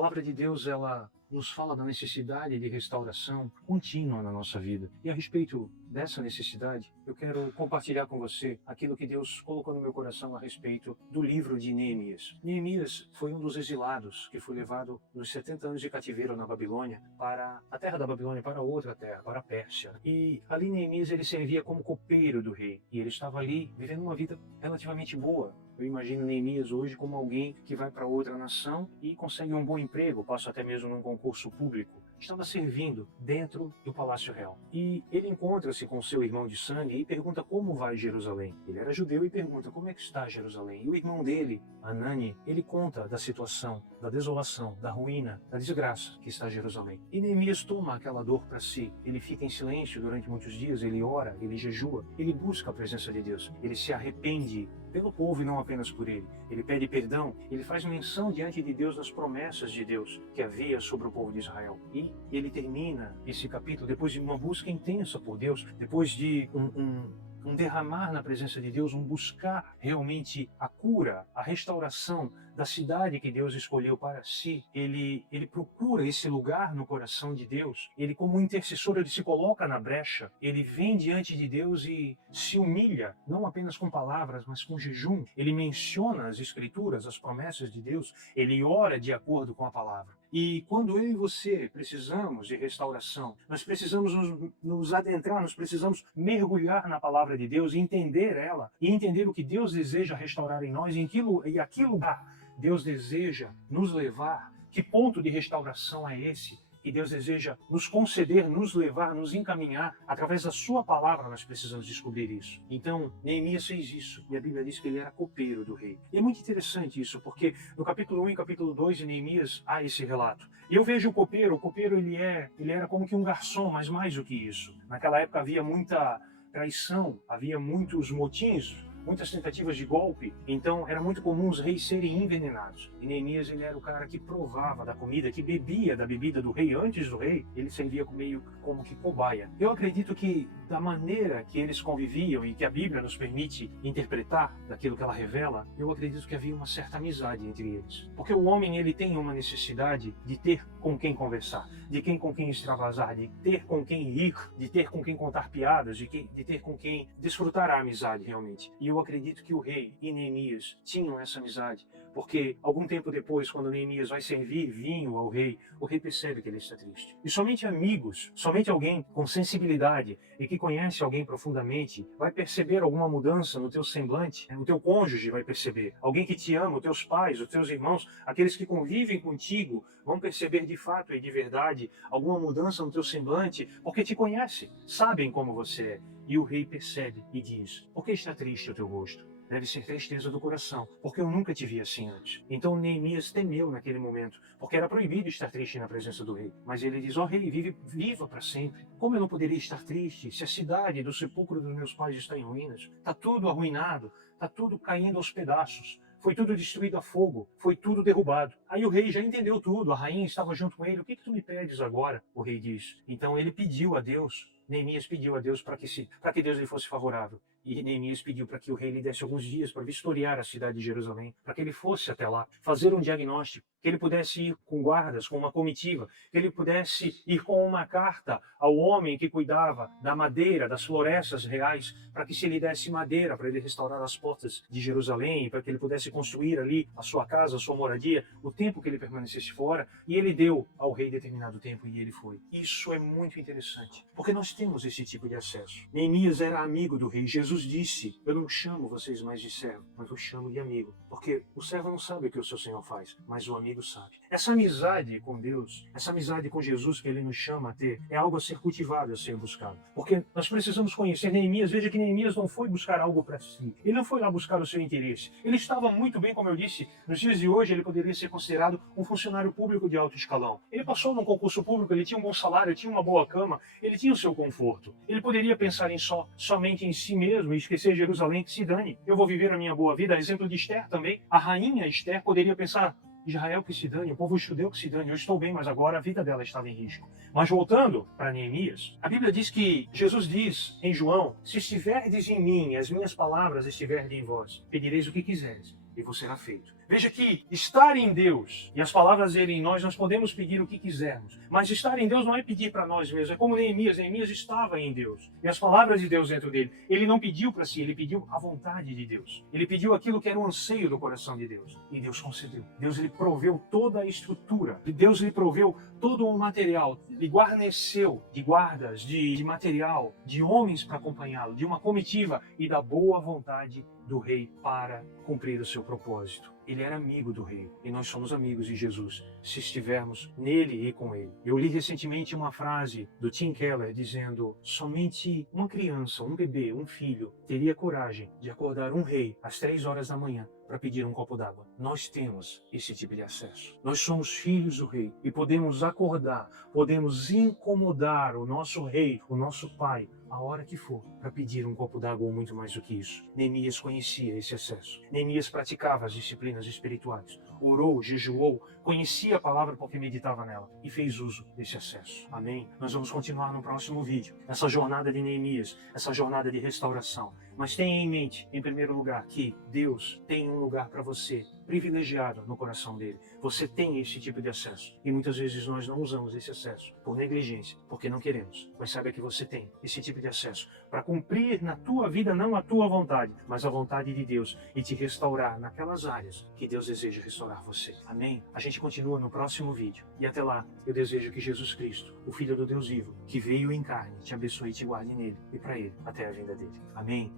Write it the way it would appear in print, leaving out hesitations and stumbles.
palavra de Deus, ela nos fala da necessidade de restauração contínua na nossa vida. E a respeito dessa necessidade, eu quero compartilhar com você aquilo que Deus colocou no meu coração a respeito do livro de Neemias. Neemias foi um dos exilados que foi levado nos 70 anos de cativeiro na Babilônia para a terra da Babilônia, para outra terra, para a Pérsia. E ali Neemias ele servia como copeiro do rei. E ele estava ali vivendo uma vida relativamente boa. Eu imagino Neemias hoje como alguém que vai para outra nação e consegue um bom emprego, passa até mesmo num concurso público. Estava servindo dentro do Palácio Real. E ele encontra-se com seu irmão de sangue e pergunta como vai Jerusalém. Ele era judeu e pergunta como é que está Jerusalém. E o irmão dele, Hanani, ele conta da situação, da desolação, da ruína, da desgraça que está Jerusalém. E Neemias toma aquela dor para si. Ele fica em silêncio durante muitos dias, ele ora, ele jejua, ele busca a presença de Deus. Ele se arrepende pelo povo e não apenas por ele. Ele pede perdão, ele faz menção diante de Deus das promessas de Deus que havia sobre o povo de Israel. E ele termina esse capítulo depois de uma busca intensa por Deus, depois de um derramar na presença de Deus, um buscar realmente a cura, a restauração da cidade que Deus escolheu para si. Ele procura esse lugar no coração de Deus. Ele, como intercessor, ele se coloca na brecha. Ele vem diante de Deus e se humilha, não apenas com palavras, mas com jejum. Ele menciona as Escrituras, as promessas de Deus. Ele ora de acordo com a palavra. E quando eu e você precisamos de restauração, nós precisamos nos adentrar, nós precisamos mergulhar na palavra de Deus e entender ela, e entender o que Deus deseja restaurar em nós, e a que lugar Deus deseja nos levar, que ponto de restauração é esse que Deus deseja nos conceder, nos levar, nos encaminhar. Através da sua palavra nós precisamos descobrir isso. Então, Neemias fez isso, e a Bíblia diz que ele era copeiro do rei. E é muito interessante isso, porque no capítulo 1 e capítulo 2 de Neemias há esse relato. E eu vejo o copeiro ele era como que um garçom, mas mais do que isso. Naquela época havia muita traição, havia muitos motins, muitas tentativas de golpe, então era muito comum os reis serem envenenados. E Neemias ele era o cara que provava da comida, que bebia da bebida do rei. Antes do rei, ele servia meio como que cobaia. Eu acredito que da maneira que eles conviviam e que a Bíblia nos permite interpretar daquilo que ela revela, eu acredito que havia uma certa amizade entre eles. Porque o homem ele tem uma necessidade de ter com quem conversar, de com quem extravasar, de ter com quem rir, de ter com quem contar piadas, de ter com quem desfrutar a amizade realmente. E eu acredito que o rei e Neemias tinham essa amizade, porque algum tempo depois, quando Neemias vai servir vinho ao rei, o rei percebe que ele está triste. E somente amigos, somente alguém com sensibilidade e que conhece alguém profundamente vai perceber alguma mudança no teu semblante, o teu cônjuge vai perceber, alguém que te ama, os teus pais, os teus irmãos, aqueles que convivem contigo vão perceber de fato e de verdade alguma mudança no teu semblante, porque te conhecem, sabem como você é. E o rei percebe e diz: por que está triste o teu rosto? Deve ser tristeza do coração, porque eu nunca te vi assim antes. Então Neemias temeu naquele momento, porque era proibido estar triste na presença do rei. Mas ele diz: ó rei, viva para sempre. Como eu não poderia estar triste se a cidade do sepulcro dos meus pais está em ruínas? Está tudo arruinado, está tudo caindo aos pedaços. Foi tudo destruído a fogo, foi tudo derrubado. Aí o rei já entendeu tudo, a rainha estava junto com ele. O que tu me pedes agora? O rei diz. Então ele pediu a Deus, Neemias pediu a Deus para que Deus lhe fosse favorável. E Neemias pediu para que o rei lhe desse alguns dias para vistoriar a cidade de Jerusalém, para que ele fosse até lá, fazer um diagnóstico, que ele pudesse ir com guardas, com uma comitiva, que ele pudesse ir com uma carta ao homem que cuidava da madeira, das florestas reais, para que se lhe desse madeira para ele restaurar as portas de Jerusalém, para que ele pudesse construir ali a sua casa, a sua moradia, o tempo que ele permanecesse fora. E ele deu ao rei determinado tempo e ele foi. Isso é muito interessante, porque nós temos esse tipo de acesso. Neemias era amigo do rei. Jesus disse: eu não chamo vocês mais de servo, mas eu chamo de amigo, porque o servo não sabe o que o seu senhor faz, mas o amigo sabe. Essa amizade com Deus, essa amizade com Jesus que ele nos chama a ter, é algo a ser cultivado, a ser buscado, porque nós precisamos conhecer Neemias. Veja que Neemias não foi buscar algo para si, ele não foi lá buscar o seu interesse, ele estava muito bem, como eu disse, nos dias de hoje ele poderia ser considerado um funcionário público de alto escalão. Ele passou num concurso público, ele tinha um bom salário, tinha uma boa cama, ele tinha o seu conforto. Ele poderia pensar somente em si mesmo e esquecer Jerusalém, que se dane, eu vou viver a minha boa vida. Exemplo de Esther também, a rainha Esther poderia pensar: Israel que se dane, o povo judeu que se dane, eu estou bem, mas agora a vida dela estava em risco. Mas voltando para Neemias, a Bíblia diz que Jesus diz em João: se estiverdes em mim, as minhas palavras estiverem em vós, pedireis o que quiseres, e vos será feito. Veja que estar em Deus, e as palavras dele em nós podemos pedir o que quisermos, mas estar em Deus não é pedir para nós mesmos, é como Neemias estava em Deus, e as palavras de Deus dentro dele. Ele não pediu para si, ele pediu a vontade de Deus. Ele pediu aquilo que era o anseio do coração de Deus, e Deus concedeu. Deus lhe proveu toda a estrutura, Deus lhe proveu todo o material, lhe guarneceu de guardas, de material, de homens para acompanhá-lo, de uma comitiva e da boa vontade do rei para cumprir o seu propósito. Ele era amigo do rei e nós somos amigos de Jesus se estivermos nele e com ele. Eu li recentemente uma frase do Tim Keller dizendo: somente uma criança, um bebê, um filho teria coragem de acordar um rei às 3 horas da manhã para pedir um copo d'água. Nós temos esse tipo de acesso. Nós somos filhos do rei e podemos acordar, podemos incomodar o nosso rei, o nosso pai, a hora que for, para pedir um copo d'água ou muito mais do que isso. Neemias conhecia esse acesso. Neemias praticava as disciplinas espirituais. Orou, jejuou, conhecia a palavra porque meditava nela e fez uso desse acesso. Amém? Nós vamos continuar no próximo vídeo. Essa jornada de Neemias, essa jornada de restauração. Mas tenha em mente, em primeiro lugar, que Deus tem um lugar para você, privilegiado no coração dele. Você tem esse tipo de acesso. E muitas vezes nós não usamos esse acesso por negligência, porque não queremos. Mas saiba que você tem esse tipo de acesso para cumprir na tua vida não a tua vontade, mas a vontade de Deus e te restaurar naquelas áreas que Deus deseja restaurar você. Amém? A gente continua no próximo vídeo. E até lá, eu desejo que Jesus Cristo, o Filho do Deus vivo, que veio em carne, te abençoe e te guarde nele e para ele até a vinda dele. Amém?